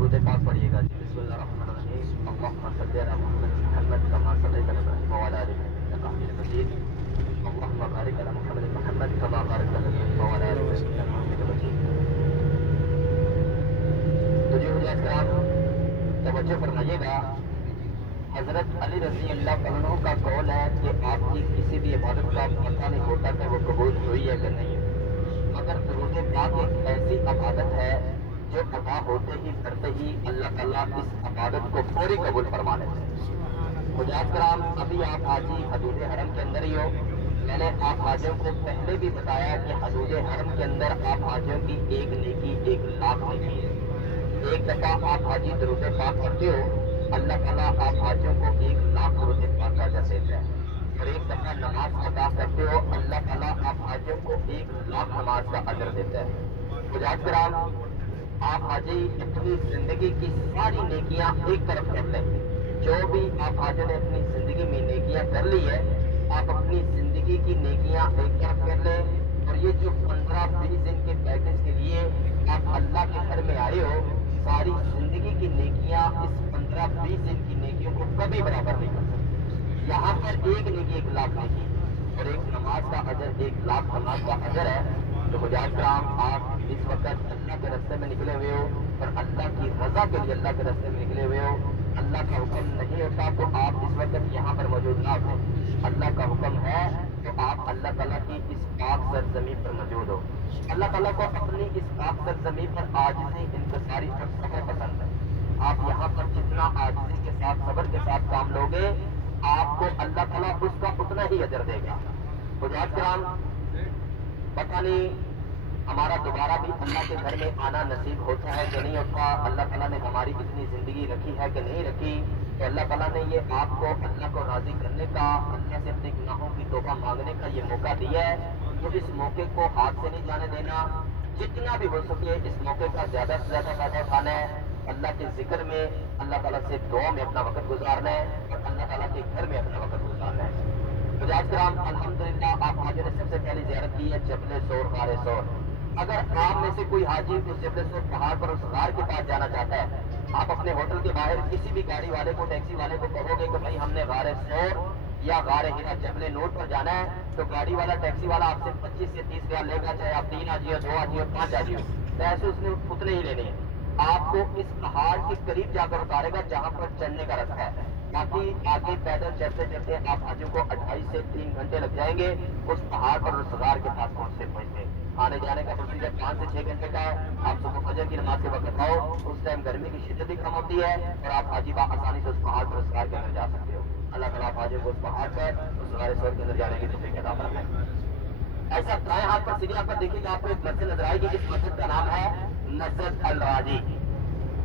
درود پاک پڑھیے گا جی. بسم اللہ الرحمن الرحیم. اللهم صل على محمد كما صليت على ابراهيم وعلى ال ابراهيم انك حميد مجيد. اللهم بارك على محمد كما باركت على ابراهيم وعلى ال ابراهيم انك حميد مجيد. تو جی حضرات کرام توجہ فرمائیے گا. حضرت علی رضی اللہ عنہ کا قول ہے کہ آپ کی کسی بھی عبادت کا پتہ نہیں ہوتا کہ وہ قبول ہوئی ہے کہ نہیں. مگر درود پاک ایک ایسی عبادت ہے جو ادا ہوتے ہی کرتے ہی اللہ تعالیٰ اس عبادت کو فوری قبول فرما لیتے ہیں. حضرات کرام ابھی آپ حاجی حدود حرم کے اندر ہی ہو. میں نے آپ حاجیوں کو پہلے بھی بتایا کہ حدود حرم کے اندر آپ حاجیوں کی ایک نیکی 1,00,000 نیکی ہے. ایک دفعہ آپ حاجی درود پاک پڑھتے ہو اللہ تعالیٰ آپ حاجیوں کو 1,00,000 درود پاک کا اجر دیتا ہے. اور ایک دفعہ نماز ادا کرتے ہو اللہ تعالیٰ آپ حاجیوں کو 1,00,000 نماز کا اجر دیتا ہے. حضرات کرام آپ حاجی اپنی زندگی کی ساری نیکیاں ایک طرف کر لیں. جو بھی آپ حاجی نے اپنی زندگی میں نیکیاں کر لی ہے آپ اپنی زندگی کی نیکیاں ایک طرف کر لیں. اور یہ جو 15-20 دن کے پیکج کے لیے آپ اللہ کے گھر میں آئے ہو ساری زندگی کی نیکیاں اس 15-20 دن کی نیکیوں کو کبھی برابر نہیں کر سکتی. یہاں پر ایک نیکی 1,00,000 نیکی اور ایک نماز کا اجر 1,00,000 نماز کا اجر ہے. تو حضرات کرام آپ اس وقت اللہ کے راستے میں نکلے ہوئے ہو اور اللہ کی رضا کے لیے اللہ کے راستے میں نکلے ہوئے ہو. اللہ کا حکم نہیں ہوتا تو آپ اس وقت یہاں پر موجود نہ ہوتے. اللہ کا حکم ہے تو آپ اللہ تعالیٰ کی اس پاک سرزمین پر موجود ہو. اللہ تعالیٰ کو اپنی اس پاک سرزمین پر عاجزی انکساری اور صبر پسند ہے. آپ یہاں پر جتنا عاجزی کے ساتھ صبر کے ساتھ کام لوگے آپ کو اللہ تعالیٰ اس کا اتنا ہی اجر دے گا. حضرات کرام پتہ نہیں ہمارا دوبارہ بھی اللہ کے گھر میں آنا نصیب ہوتا ہے کہ نہیں ہوتا. اللہ تعالیٰ نے ہماری اتنی زندگی رکھی ہے کہ نہیں رکھی. تو اللہ تعالیٰ نے یہ آپ کو اللہ کو راضی کرنے کا اللہ سے اپنے گناہوں کی توبہ مانگنے کا یہ موقع دیا ہے. تو اس موقع کو ہاتھ سے نہیں جانے دینا. جتنا بھی ہو سکے اس موقع کا زیادہ سے زیادہ فائدہ اٹھانا ہے. اللہ کے ذکر میں اللہ تعالیٰ سے دعا میں اپنا وقت گزارنا ہے اور اللہ تعالیٰ کے گھر میں اپنا وقت گزارنا ہے. حضرات کرام الحمدللہ آپ حاجی نے سب سے پہلی زیارت کی ہے جبل سور غار سور. اگر آپ میں سے کوئی حاجی اس جبل سور پہاڑ پر اس غار کے پاس جانا چاہتا ہے آپ اپنے ہوٹل کے باہر کسی بھی گاڑی والے کو ٹیکسی والے کو کہو گے کہ بھائی ہم نے غار سور یا غار ہرا جبل نور پر جانا ہے تو گاڑی والا ٹیکسی والا آپ سے 25 سے 30 ریال لے گا. چاہے آپ 3 آجی ہو 2 آجی ہو 5 آجی ہو پیسے اس نے اتنے ہی لینے ہیں. آپ کو اس پہاڑ کے قریب جا کر اتارے گا جہاں پر چڑھنے کا راستہ ہے. باقی آگے پیدل چلتے چلتے آپ حاجیوں کو 2.5 سے 3 گھنٹے لگ جائیں گے اس پہاڑ پر اس غار کے پاس پہنچتے. آنے جانے کا پروسیجر 5 سے 6 گھنٹے کا ہے. آپ صبح فجر کی نماز کے وقت آؤ اس ٹائم گرمی کی شدت بھی کم ہوتی ہے اور آپ حاجی آسانی سے اس پہاڑ پر اس غار کے اندر جا سکتے ہو. اللہ تعالیٰ آپ حاجیوں کو اس پہاڑ پر اس غار سور کے اندر جانے کی توفیق عطا فرمائے. ایسا دائیں ہاتھ پر سیدھی آپ پر دیکھیے کہ آپ کو ایک مسجد نظر آئے گی. اس مسجد کا نام ہے مسجد الراجی.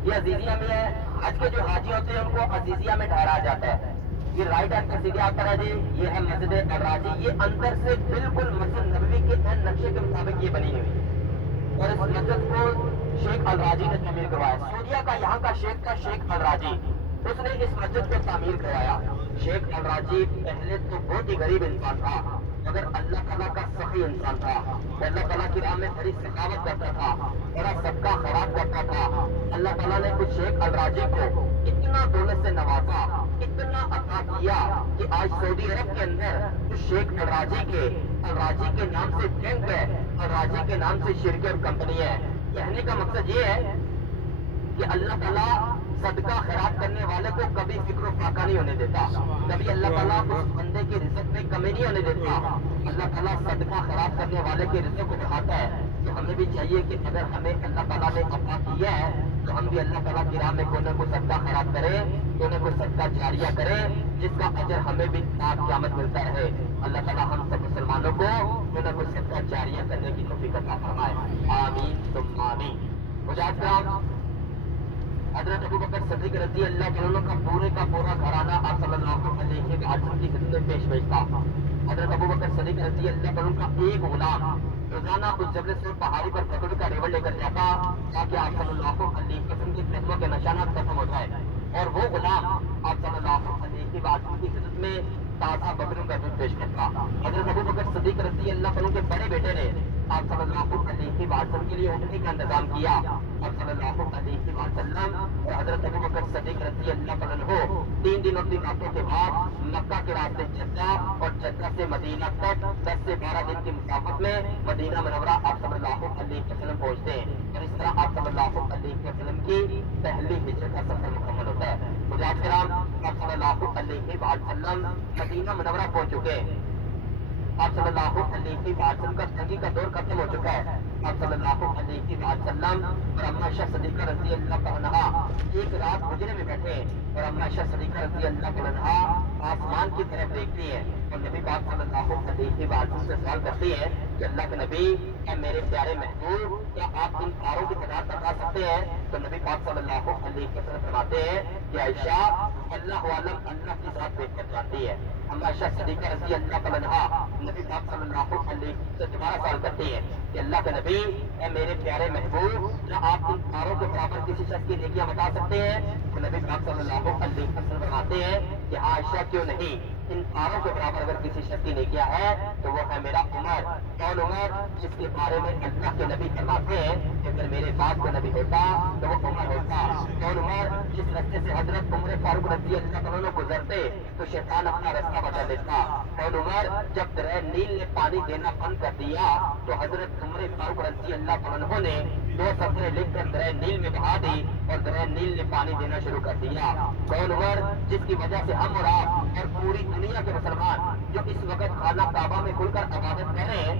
یہ عزیزیہ میں ہے. حج کے جو حاجی ہوتے ہیں ان کو عزیزیہ میں ٹھہرایا جاتا ہے. یہ رائٹ ہینڈ پر سیدھے آپ پر ہے جی یہ ہے مسجد الراجی. یہ اندر سے بالکل مسجد نبوی کے نقشے کے مطابق یہ بنی ہوئی ہے اور اس مسجد کو شیخ الراجی نے تعمیر کروایا. سعودیہ کا یہاں کا شیخ تھا شیخ الراجی. اس نے اس مسجد کو تعمیر کروایا. شیخ الراجی پہلے تو بہت ہی غریب انسان تھا مگر اللہ تعالیٰ کا سخی انسان تھا. وہ اللہ تعالیٰ کی راہ میں بڑی سخاوت کرتا تھا بڑا صدقہ خیرات کرتا تھا. اللہ تعالیٰ نے اس شیخ الراجی کو اتنا دولت سے نوازا اتنا عطا کیا کہ آج سعودی عرب کے اندر اس شیخ الراجی کے نام سے بینک ہے الراجی کے نام سے شرکت اور کمپنی ہے. کہنے کا مقصد یہ ہے کہ اللہ تعالیٰ صدقہ خیرات کرنے والے کو کبھی فکر و فاقہ نہیں ہونے دیتا. کبھی اللہ تعالیٰ اس بندے کے رزق میں کمی نہیں ہونے دیتا. اللہ تعالیٰ صدقہ خیرات کرنے والے کے رزق کو بڑھاتا ہے. تو ہمیں بھی چاہیے کہ اگر ہمیں اللہ تعالیٰ نے عطا کیا ہے تو ہم بھی اللہ تعالیٰ کی راہ میں کوئی نہ کوئی صدقہ خیرات کریں کوئی نہ کوئی صدقہ جاریہ کریں جس کا اجر ہمیں بھی قیامت ملتا رہے. اللہ تعالیٰ ہم سب مسلمانوں کو کوئی نہ کوئی صدقہ جاریہ کرنے کی توفیق عطا فرمائے. آمین ثم آمین. حضرات کرام حضرت ابو بکر صدیق رضی اللہ عنہ کا پورا گھرانہ آپ صلی اللہ علیہ وسلم کی خدمت میں پیش تھا. حضرت ابو بکر صدیق رضی اللہ عنہ کا ایک غلام روزانہ اس جبل سور پہاڑی پر پکڑ کا ریوڑ لے کر جاتا تاکہ آپ صلی اللہ علیہ وسلم کی قدموں کے نشانات ختم ہو جائے. اور وہ غلام آپ صلی اللہ علیہ وسلم کی خدمت میں تازہ بکروں کا دودھ پیش کرتا. حضرت ابو بکر صدیق رضی اللہ عنہ کے بڑے بیٹے نے آپ صلی اللہ علیہ وسلم کے لیے اٹھنے کا انتظام کیا. آپ صلی اللہ علیہ وسلم रजी अल्लाह तआला अन्हु 3 दिन और 3 रातों के बाद मक्का के रास्ते जद्दा और जद्दा से मदीना तक 10 से 12 दिन की मुसाफत में मदीना मुनव्वरा आप सल्लल्लाहु अलैहि वसल्लम पहुंचते हैं और इस तरह आप सल्लल्लाहु अलैहि वसल्लम की पहली हिजरत का सफर मुकम्मल होता है। मुजाहिद किराम, आप सल्लल्लाहु अलैहि वसल्लम मदीना मुनव्वरा पहुंच चुके हैं। आप सल्लल्लाहु अलैहि वसल्लम का तंगी का दौर खत्म हो चुका है। आप सल्लल्लाहु अलैहि वसल्लम और अम्मा आयशा सिद्दीक़ा रज़ी अल्लाह अन्हा एक रात हुजरे में बैठे और अम्मा आयशा सिद्दीक़ा रज़ी अल्लाह अन्हा आसमान की तरफ देखती है और नबी पाक सल्लल्लाहु अलैहि वसल्लम से सवाल करती है कि अल्लाह के नबी, क्या मेरे प्यारे महबूब, क्या आप इन तारों की तादाद बता सकते हैं? तो नबी पाक सल्लल्लाहु अलैहि वसल्लम फरमाते हैं कि आयशा, अल्लाह आलम, अल्लाह की ज़ात बेहतर जानती है। अम्मा आयशा सिद्दीक़ा रज़ी अल्लाह अन्हा नबी पाक सल्लल्लाहु अलैहि वसल्लम से दोबारा सवाल करती है कि अल्लाह के नबी, ऐ मेरे प्यारे महबूब, क्या आप इन तारों के बराबर किसी शख्स की नेकियां बता सकते हैं? तो नबी पाक सल्लल्लाहु अलैहि वसल्लम फरमाते हैं कि हाँ आयशा, क्यों नहीं, इन तारों के बराबर अगर किसी शख्स की नेकियां है तो वो है मेरा उमर। कौन उमर? जिसके बारे में अल्लाह के नबी फरमाते हैं कि अगर मेरे बाप का नबी होता तो वो उमर होता। कौन उमर? जिस रास्ते से हजरत उमर फारूक रज़ी अल्लाह अन्हु गुजरते तो शैतान अपना रास्ता बदल लेता। कौन उमर? जब दरिया नील ने पानी देना बंद कर दिया तो हजरत उमर फारूक रज़ी अल्लाह अन्हु ने 2 सतरें लिखकर दरिया नील में बहा दी और दरिया नील ने पानी देना शुरू कर दिया। कौन उमर? जिसकी वजह से हम और आप और पूरी दुनिया के मुसलमान जो इस वक्त खाना काबा में खुलकर इबादत कर रहे हैं,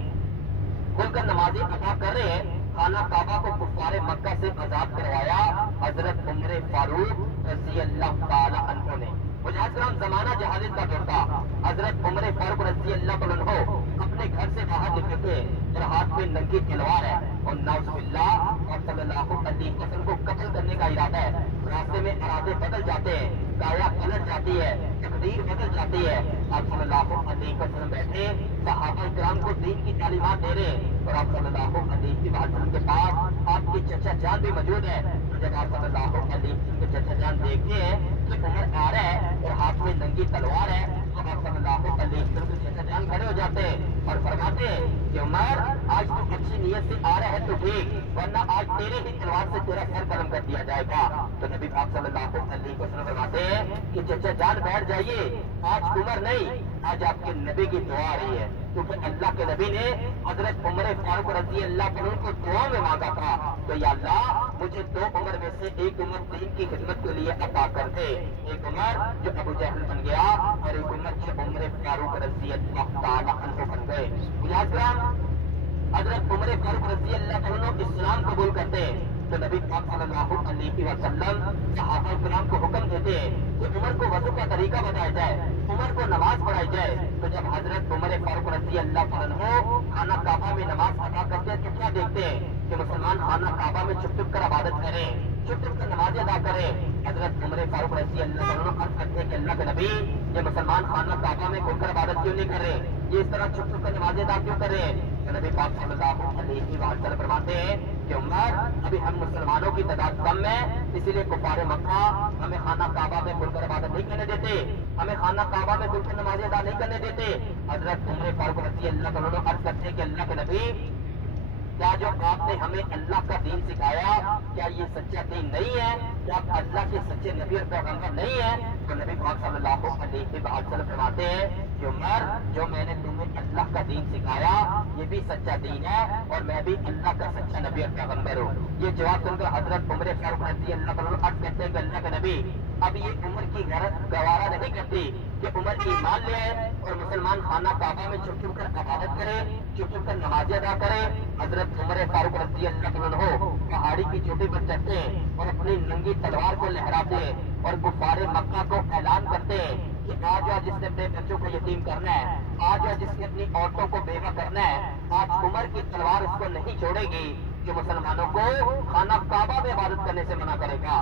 खुलकर नमाजें अदा कर रहे हैं, खाना काबा को कुफ्फारे मक्का से आजाद करवाया हजरत उमर फारूक रज़ी अल्लाह ताला अन्हु ने। मुजाहिद किराम, जमाना जहालियत का दौर था। हजरत उमर फारूक रज़ी अल्लाह अन्हु अपने घर से बाहर निकलते और हाथ में नंगी तलवार है और नाउज़ुबिल्लाह आप सल्लल्लाहु अलैहि वसल्लम को कत्ल करने का इरादा है। रास्ते में इरादे बदल जाते हैं, काया पलट जाती है, तकदीर बदल जाती है। आप सल्लल्लाहु अलैहि वसल्लम बैठे सहाबा किराम को दीन की तालीमात दे रहे हैं और आप सल्लल्लाहु अलैहि वसल्लम के पास आपकी चचा जान भी मौजूद है। तो जब आप सल्लल्लाहु अलैहि वसल्लम के चचा जान देखते हैं कि उमर आ रहा है और हाथ में नंगी तलवार है तो आप सल्लल्लाहु अलैहि वसल्लम के चचा जान खड़े हो जाते हैं और फरमाते हैं कि उमर, आज तो अच्छी नीयत से आ रहा है तो ठीक, वरना आज तेरे ही तलवार से तेरा सर कलम कर दिया जाएगा। तो नबी पाक सल्लल्लाहु अलैहि वसल्लम फरमाते हैं कि चचा जान बैठ जाइए, आज उमर नहीं, आज आपके नबी की दुआ आ रही है, क्योंकि अल्लाह के नबी ने हजरत उमर फारूक रज़ी अल्लाह अन्हु को दुआ में मांगा था। तो या अल्लाह, मुझे 2 उमर में से एक उमर दीन की खिदमत के लिए अता कर दे। एक उमर जो अबू जहल बन गया और एक उमर जो उमर फारूक रज़ी अल्लाह ताला अन्हु बन गए। हजरत उमर फारूक रज़ी अल्लाह अन्हु इस्लाम कबूल करते हैं तो नबी पाक सल्लल्लाहु अलैहि वसल्लम सहाबा किराम को हुक्म देते हैं कि उमर को वज़ू का तरीका बताया जाए, उमर को नमाज पढ़ाई जाए। तो जब हजरत उमर फारूक रज़ी अल्लाह अन्हु खाना काबा में नमाज अदा करते हैं तो क्या देखते हैं कि मुसलमान खाना काबा में छुप छुप कर इबादत करें, छुप छुप कर नमाज अदा करें। हजरत उमर फारूक रज़ी अल्लाह अन्हु अर्ज़ करते हैं कि अल्लाह के नबी, ये मुसलमान खाना काबा में खुलकर इबादत क्यों नहीं कर रहे, ये इस तरह छुप छुप कर नमाज अदा क्यों कर रहे हैं? तो नबी पाक सल्लल्लाहु अलैहि वसल्लम फरमाते हैं कि उमर, अभी हम मुसलमानों की तादाद कम है, इसीलिए कुफारे मक्का हमें खाना काबा में खुलकर इबादत नहीं करने देते, हमें खाना काबा में खुलकर नमाज अदा नहीं करने देते। हजरत उमर फारूक रज़ी अल्लाह अन्हु अर्ज़ करते हैं कि अल्लाह के नबी, क्या जो आपने हमें अल्लाह का दीन सिखाया, क्या ये सच्चा दीन नहीं है? क्या आप अल्लाह के सच्चे नबी और पैगंबर नहीं है? तो नबी पाक सल्लल्लाहु अलैहि वसल्लम फरमाते हैं कि उमर, जो मैंने तुम्हें अल्लाह का दीन सिखाया ये भी सच्चा दीन है और मैं भी अल्लाह का सच्चा नबी और पैगंबर हूँ। ये जवाब सुनकर हजरत उमर फारूक रज़ी अल्लाह अन्हु अर्ज़ करते हैं कि अल्लाह के नबी, अब ये उमर की गवारा नहीं करती कि उमर ईमान ले आए और मुसलमान खाना काबा में छुप छुप कर इबादत करे, छुप छुप कर नमाज अदा करे। हजरत उमर फारूक रज़ी अल्लाह अन्हु पहाड़ी की चोटी पर चढ़ते हैं और अपनी नंगी तलवार को लहराते हैं और कुफारे मक्का को ऐलान करते हैं कि आज आज जिसने अपने बच्चों को यतीम करना है, आज आज जिसने अपनी औरतों को बेवा करना है, आज उमर की तलवार उसको नहीं छोड़ेगी जो मुसलमानों को खाना काबा में इबादत करने से मना करेगा।